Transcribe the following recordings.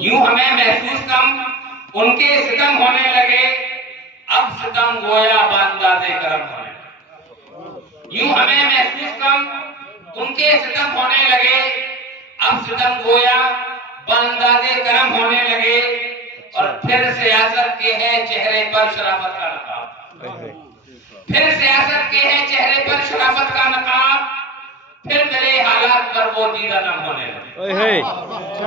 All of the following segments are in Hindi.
यूं हमें महसूस कम उनके सितम होने लगे, अब सितम गोया बांदाज़े करम होने लगे। यूं हमें महसूस कम उनके सितम होने लगे, अब सितम गोया बांदाज़े करम होने लगे। और फिर सियासत के है चेहरे पर शराफत का नकाब, फिर सियासत के है चेहरे पर शराफत का नकाब, फिर मेरे हालात पर वो दीदा नम होने लगे,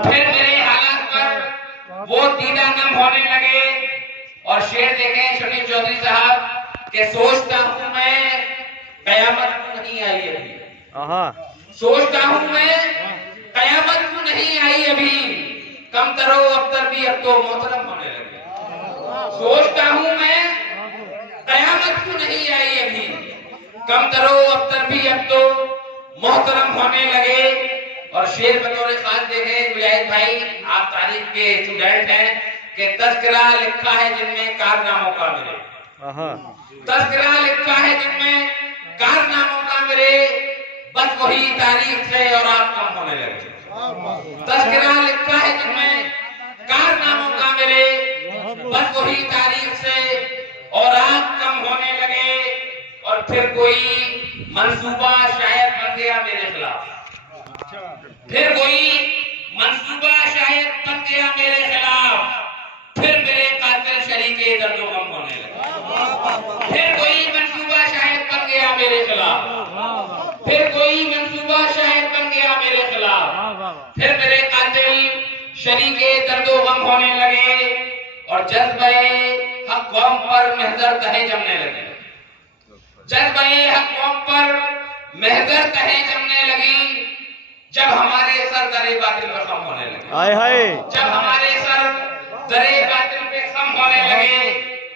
फिर मेरे हालात पर वो दीदा नम होने लगे। और शेर देखें शमीर चौधरी साहब के, सोचता हूं मैं कयामत नहीं आई अभी, सोचता हूं मैं कयामत नहीं आई अभी, कम तरो अख्तर भी अब तो मोहतरम होने लगे। सोचता हूं मैं कयामत नहीं आई अभी, कम तरो अख्तर भी अब तो मोहतरम होने लगे। और शेर बतौर खास देखें मुजाहिद भाई, आप तारीख के स्टूडेंट हैं, कि तज़किरा लिखा है जिनमें कारनामों का मिले, तज़किरा लिखा है जिनमें कारनामों का मिले, बस वही तारीख से और आप कम होने लगे। तज़किरा लिखा है जिनमें कारनामों का मिले, बस वही तारीख से और आप कम होने लगे। और फिर कोई मंसूबा शायद बन गया मेरे खिलाफ, फिर कोई मंसूबा शायद बन गया मेरे खिलाफ, फिर मेरे कातिल शरीके दर्दो गम होने लगे। फिर कोई मंसूबा शायद बन गया मेरे खिलाफ, फिर कोई मंसूबा शायद बन गया मेरे खिलाफ, फिर मेरे कातिल शरीके दर्दो गम होने लगे। और जज्बे हक कौम पर महजर तहे जमने लगे, जज्बे हक कौम पर महजर तहे जमने लगी, जब हमारे सर दरे बातिल पे खम होने लगे, जब हमारे सर दरे बातिल पे खम होने लगे।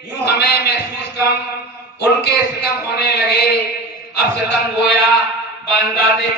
यूं हमें महसूस कम उनके सितम होने लगे, अब सितम गोया बांदाज़े